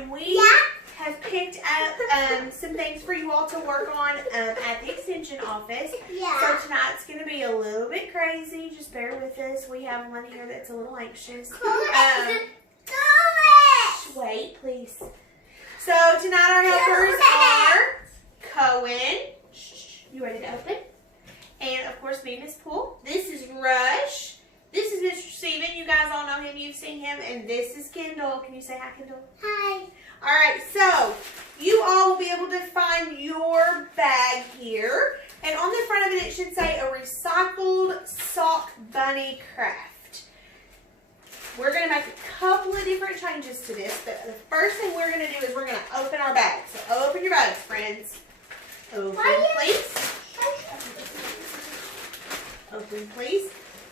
and we have picked up some things for you all to work on at the extension office. So tonight's going to be a little bit crazy. Just bear with us. We have one here that's a little anxious. Wait, please. So tonight our helpers are Cohen. You ready to open? And of course me, Miss Poole. This is Rush. This is Mr. Steven. You guys all know him. You've seen him. And this is Kendall. Can you say hi, Kendall? Hi. All right. So you all will be able to find your bag here. And on the front of it, it should say a recycled sock bunny craft. We're going to make a couple of different changes to this. But the first thing we're going to do is we're going to open our bags. So open your bags, friends. Open, please. Open, please.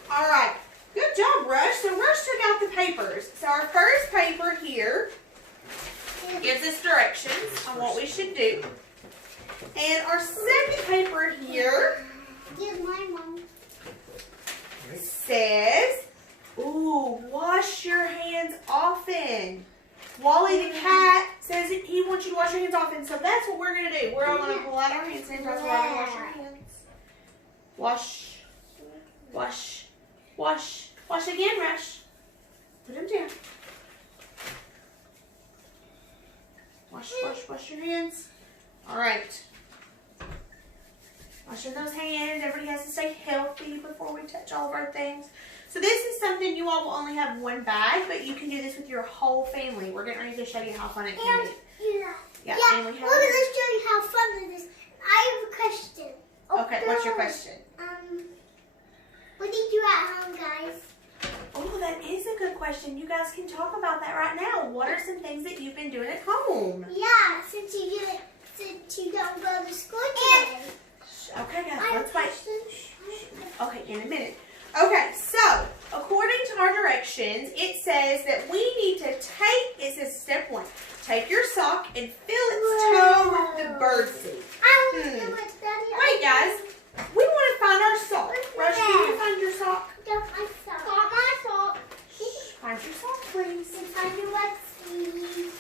All right. Good job, Rush. So Rush took out the papers. So our first paper here gives us directions on what we should do. And our second paper here says, ooh, wash your hands often. Wally the cat says he wants you to wash your hands often. So that's what we're going to do. We're all going to pull out our hand sanitizer. We're going to wash our hands. Wash, wash, wash. Wash again, Rush. Put them down. Wash, wash, wash your hands. All right. Washing those hands. Everybody has to stay healthy before we touch all of our things. So this is something you all will only have one bag, but you can do this with your whole family. We're getting ready to show you how fun it can be. Yeah, and we have we're going to show you how fun it is. I have a question. Okay, what's your question? What did you at home, guys? Oh, that is a good question. You guys can talk about that right now. What are some things that you've been doing at home? Yeah, since you don't go to school today. Okay, guys, let's wait. Okay, in a minute. Okay, so according to our directions, it says that we need to it says step 1, take your sock and fill its toe with the bird seed. Wait, guys, we want to find our sock. Rush, can you find your sock? Got my sock. Find your sock, please. And find your seed.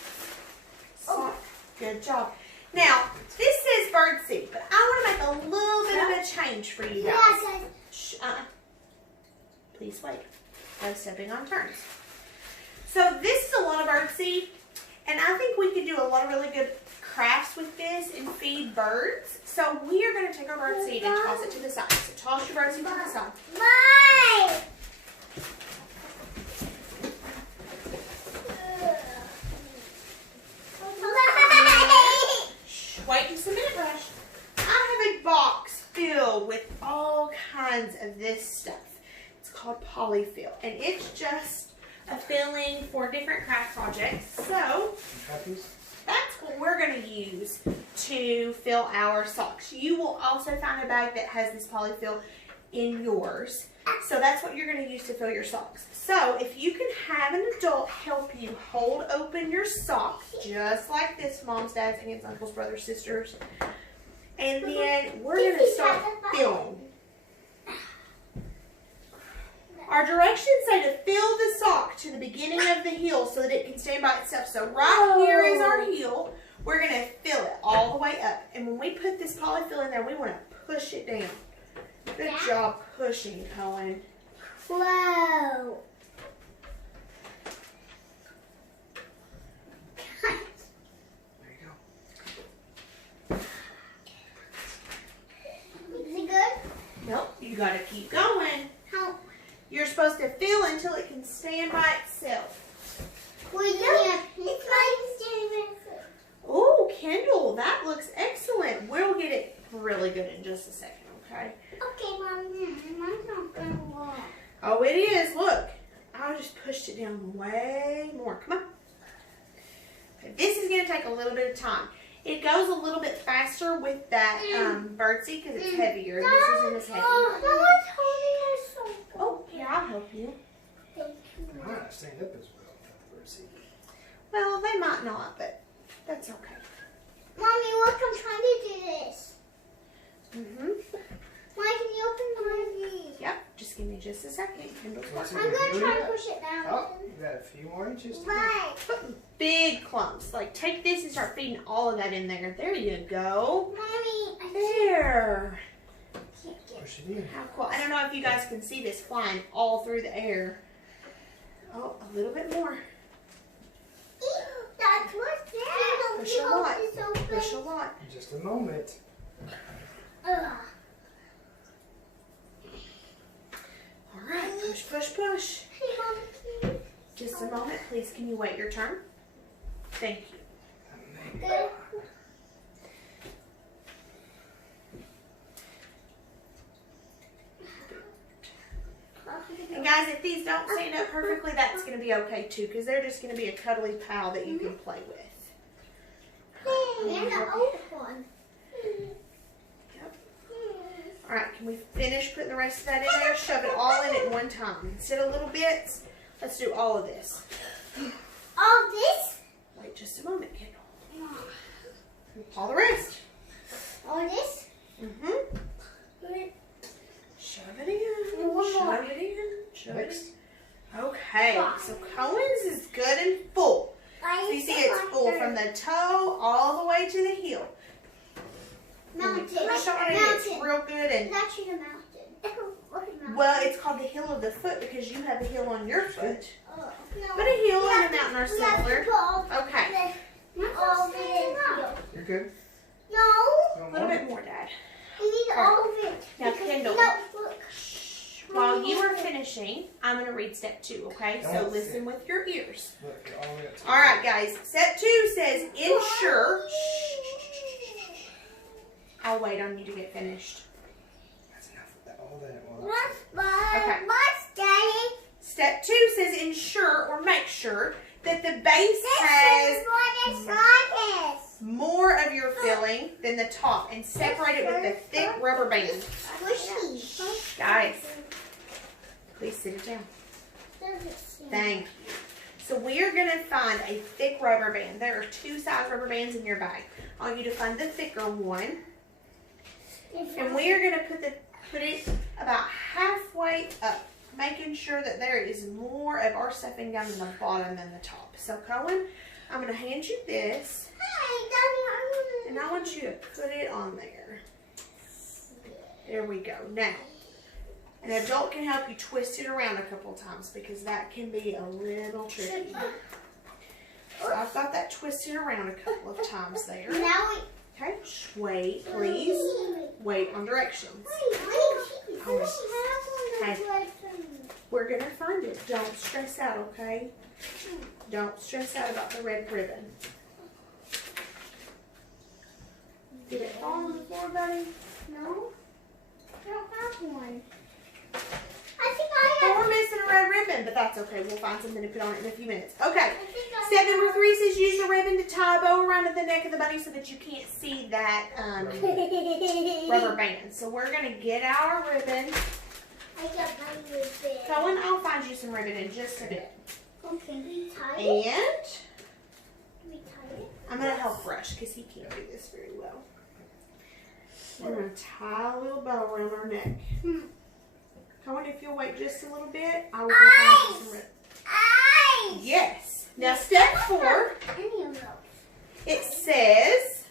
Sock. Good job. Now, this says bird seed, but I want to make a little bit of a change for you guys. Yeah, guys. Shh, please wait. No stepping on turns. So this is a lot of bird seed, and I think we could do a lot of really good crafts with this and feed birds. So we are going to take our bird seed and toss it to the side. So toss your bird seed to the side. Bye. Wait just a minute, Rush. I have a box filled with all kinds of this stuff. It's called polyfill, and it's just a filling for different craft projects. So that's what we're going to use to fill our socks. You will also find a bag that has this polyfill in yours. So that's what you're going to use to fill your socks. So if you can have an adult help you hold open your sock, just like this, moms, dads, aunts, uncles, brothers, sisters. And then we're going to start filling. Our directions say to fill the sock to the beginning of the heel so that it can stand by itself. So right here is our heel. We're going to fill it all the way up. And when we put this polyfill in there, we want to push it down. Good job pushing, Cohen. Whoa. There you go. Is it good? Nope, you got to keep going. How? You're supposed to fill until it can stand by itself. Well, yeah. It's my standing. Oh, Kendall, that looks excellent. We'll get it really good in just a second, okay? Okay, Mom. Mine's not going to work. Oh, it is. Look, I just pushed it down way more. Come on. Okay, this is going to take a little bit of time. It goes a little bit faster with that birdseed because it's heavier. This isn't as heavy. Someone's holding her sock. Oh, here, I'll help you. Thank you. They might not stand up as well without the bird seed. Well, they might not, but that's okay. Mommy, look, I'm trying to do this. Mom, can you open mine? Yep, just give me just a second. Kendall's What's working. I'm going to try to push it down. Oh, you got a few more inches to go. Right. Put big clumps. Like, take this and start feeding all of that in there. There you go. Mommy, I There. can't get it. Push it in. How cool. I don't know if you guys can see this flying all through the air. Oh, a little bit more. That's what's there. Push a lot. It's open. Push a lot. In just a moment. Ugh. All right, push, push, push. Hey, Mom, can you? Just a moment, please. Can you wait your turn? Thank you. Good. And guys, if these don't stand up perfectly, that's going to be okay too, because they're just going to be a cuddly pal that you can play with. And the old one. Yep. All right, can we finish putting the rest of that in there? Shove it all in at one time. Instead of little bits, let's do all of this. All this? Wait just a moment, Kendall. All the rest. All this? Mm-hmm. Shove it in. And one more. Shove it in. Shove it Next. in. Okay, so Cohen's is good and full. So you see it's full from the toe all the way to the heel. Mountain. Push on it, it's real good. And It's actually the mountain. Look at mountain. well, it's called the heel of the foot because you have a heel on your foot. Oh, no. But a heel We and have a mountain are we have to similar. put all Okay, all of it in here. You're good. No. a No little more? bit more, Dad. We need all of it. Now, Because- Kendall. No, look. While you are finishing, I'm going to read step 2, okay? So Don't listen with your ears. Look, you're all the way up to All right, guys. Step 2 says ensure. I'll wait on you to get finished. That's enough of that. All that at once. Okay. What's Daddy? Step 2 says ensure or make sure that the base has what it's like. more of your filling than the top and separate it with a thick rubber band. Squishy. Guys, please sit it down. Thank you. So we are going to find a thick rubber band. There are 2 size rubber bands in your bag. I want you to find the thicker one. And we are going to put it about halfway up, making sure that there is more of our stuffing down in the bottom than the top. So Cohen, I'm going to hand you this, and I want you to put it on there. There we go. Now, an adult can help you twist it around a couple times because that can be a little tricky. So I've got that twisted around a couple of times there. Now Okay, wait, please. Wait on directions. We're going to find it. Don't stress out, okay? Don't stress out about the red ribbon. Did it fall on the floor, buddy? No, I don't have one. I think I Well, have. we're missing a red ribbon, but that's okay. We'll find something to put on it in a few minutes. Okay. I think I Step have. number 3 says use the ribbon to tie a bow around the neck of the bunny so that you can't see that rubber band. So we're going to get our ribbon. I got my ribbon. Cohen, I'll find you some ribbon in just a bit. Okay, we tie it. And We tie it. I'm going to help Rush because he can't do this very well. We're going to tie a little bow around our neck. Cohen, if you'll wait just a little bit, I will go find you some ribbon. Eyes. Yes. Now step 4, Any of those. it says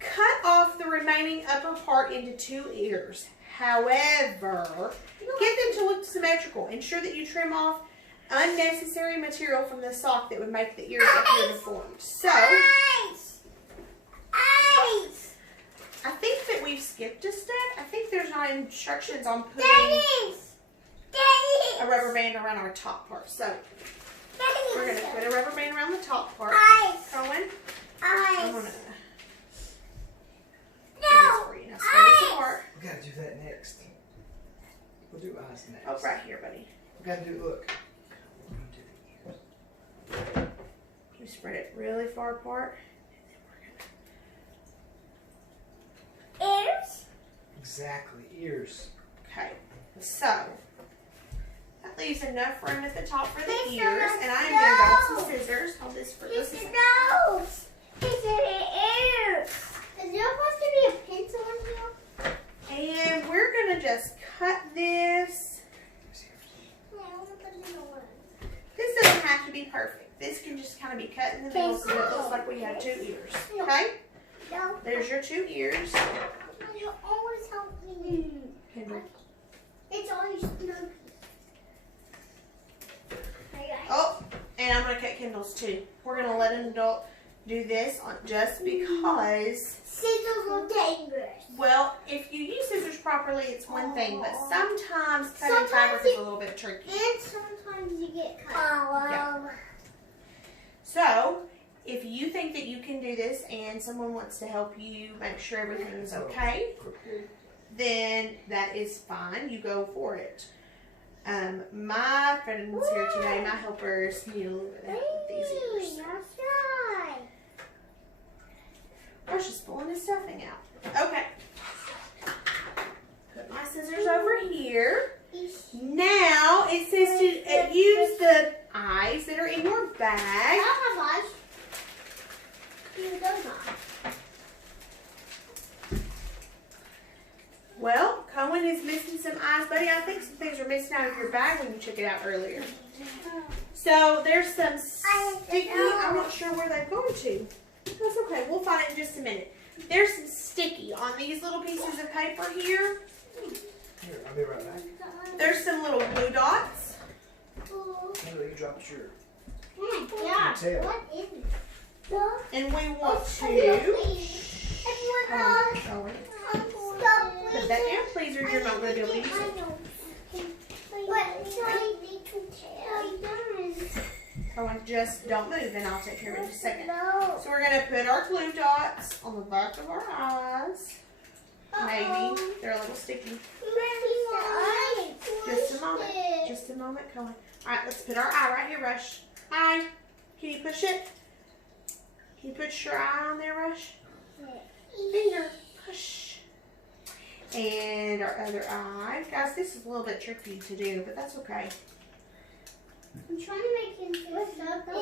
cut off the remaining upper part into 2 ears. However, get them to look symmetrical. Ensure that you trim off unnecessary material from the sock that would make the ears appear deformed. So, Eyes. Eyes. I think that we've skipped a step. I think there's not instructions on putting Daddies. a rubber band around our top part. So, we're going to put a rubber band around the top part. Eyes. Cohen, I'm going Eyes. to No. for you. Now, spread it apart. We gotta do that next. We'll do eyes next. Oh, right here, buddy. We gotta do, look. We're gonna do the ears. You spread it really far apart. Ears. Exactly, ears. Okay, so that leaves enough room at the top for the This ears, is and I'm going to grab some nose. scissors. Hold this for It's just a the second. nose. It's the ears. Is there supposed to be a pencil in here? just cut this. Yeah, I want to put it on. This doesn't have to be perfect. This can just kind of be cut in the middle so it looks like we have 2 ears. Okay? No. There's your 2 ears. You always help me. Kendall. It's always Snoopy. Oh, and I'm going to cut Kendall's too. We're going to let an adult do this just because. Scissors are dangerous. Well, if you use scissors properly, it's one thing, but sometimes cutting Sometimes fabric is a little bit tricky. And sometimes you get cut. Oh, Yeah. So, if you think that you can do this and someone wants to help you make sure everything is okay, then that is fine. You go for it. My friends here today, my helpers, need a little bit of help with these ears. That's right. Rush is pulling his stuffing out. Okay. Put my scissors over here. Now it says to use the eyes that are in your bag. I don't have eyes. You don't have. Well, Cohen is missing some eyes, buddy. I think some things are missing out of your bag when you took it out earlier. So there's some sticky. I'm not sure where they've gone to. That's okay. We'll find it in just a minute. There's some sticky on these little pieces of paper here. Here, I'll be right back. There's some little blue dots. Kendall, you dropped your Yeah. tail. What is it? And we want to put that down, please, or you're not going to be able to use it. Cohen, just don't move, and I'll take care of it in just a second. No. So we're going to put our glue dots on the back of our eyes. Maybe. They're a little sticky. Just a moment. Just a moment, Cohen. Alright, let's put our eye right here, Rush. Eye. Can you push it? Can you put your eye on there, Rush? Finger. Push. And our other eye. Guys, this is a little bit tricky to do, but that's okay. I'm trying to make it into something.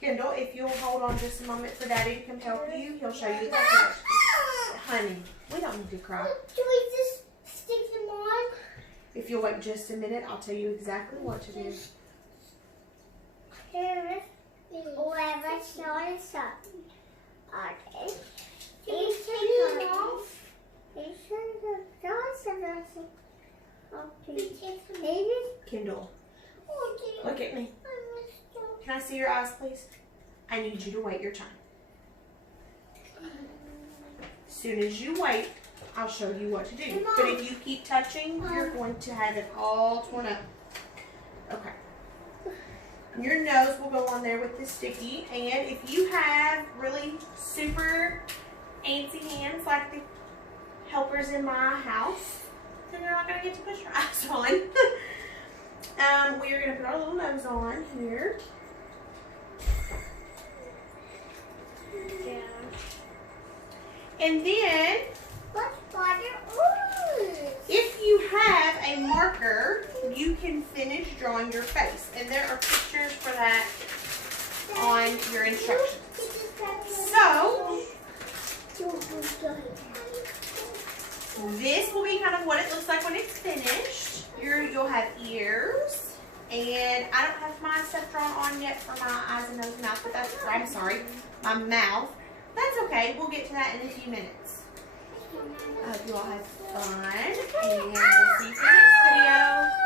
Kendall, if you'll hold on just a moment for Daddy to come help you, he'll show you exactly what to do. Honey, we don't need to cry. Do we just stick them on? If you'll wait just a minute, I'll tell you exactly what to do. Whoever starts up. Okay. Do we take them off? Kendall, look at me. Can I see your eyes, please? I need you to wait your time. As soon as you wait, I'll show you what to do. But if you keep touching, you're going to have it all torn up. Okay. Your nose will go on there with the sticky. And if you have really super antsy hands like the helpers in my house, then you're not going to get to put your eyes on. We are going to put our little nose on here. And then, if you have a marker, you can finish drawing your face. And there are pictures for that on your instructions. So, this will be kind of what it looks like when it's finished. You'll have ears. And I don't have my stuff drawn on yet for my eyes and nose and mouth, but that's, I'm sorry, my mouth. That's okay. We'll get to that in a few minutes. I hope you all have fun, and we'll see you in the next video.